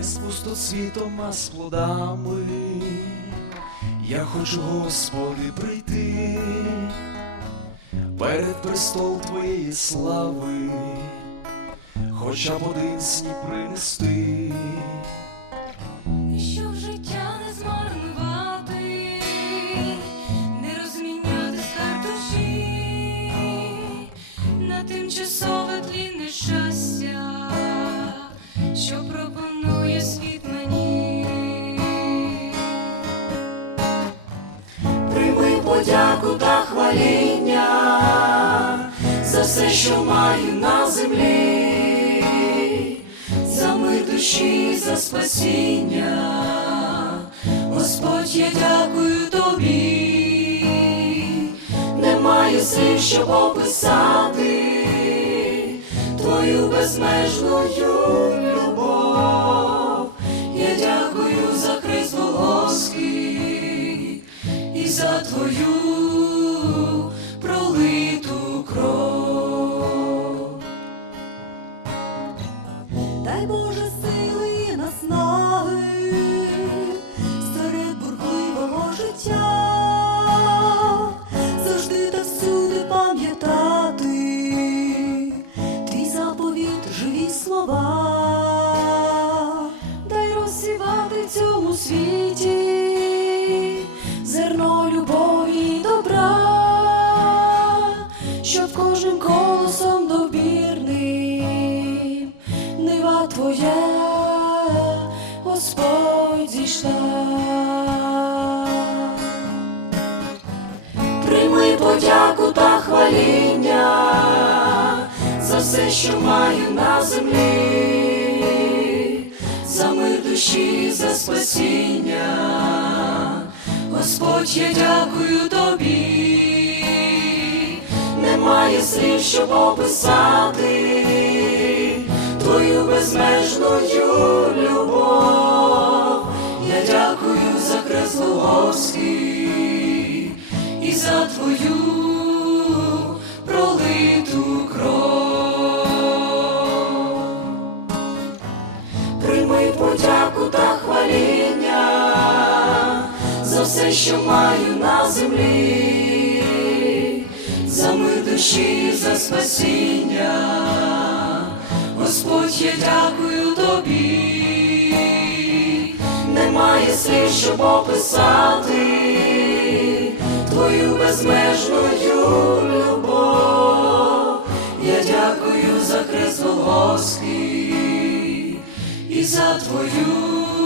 не з пустоцвітом, а з плодами. Я хочу, Господи, прийти перед престол Твоєї слави, хоча б один сніп принести. Тимчасове тлінне щастя, що пропонує хваління за все, що маю на землі, за мир душі, за спасіння. Господь, я дякую тобі, немає слів, щоб описати твою безмежну любов. Я дякую за Христ Волоський і за твою Дай Боже сили і наснаги серед бурхливого життя, завжди та всюди пам'ятати твій заповіт, живі слова, дай розсівати в цьому світі зерно любові й добра, щоб твоя, Господь зійшла. Прийми подяку та хваління за все, що маю на землі, за мир душі, за спасіння. Господь, я дякую тобі, немає слів, щоб описати твою безмежну любов. Я дякую за крест Голгофський і за твою пролиту кров. Прийми подяку та хваління за все, що маю на землі, за мир душі, за спасіння. Господь, я дякую тобі, немає слів, щоб описати твою безмежну любов. Я дякую за Христ Голгофський і за твою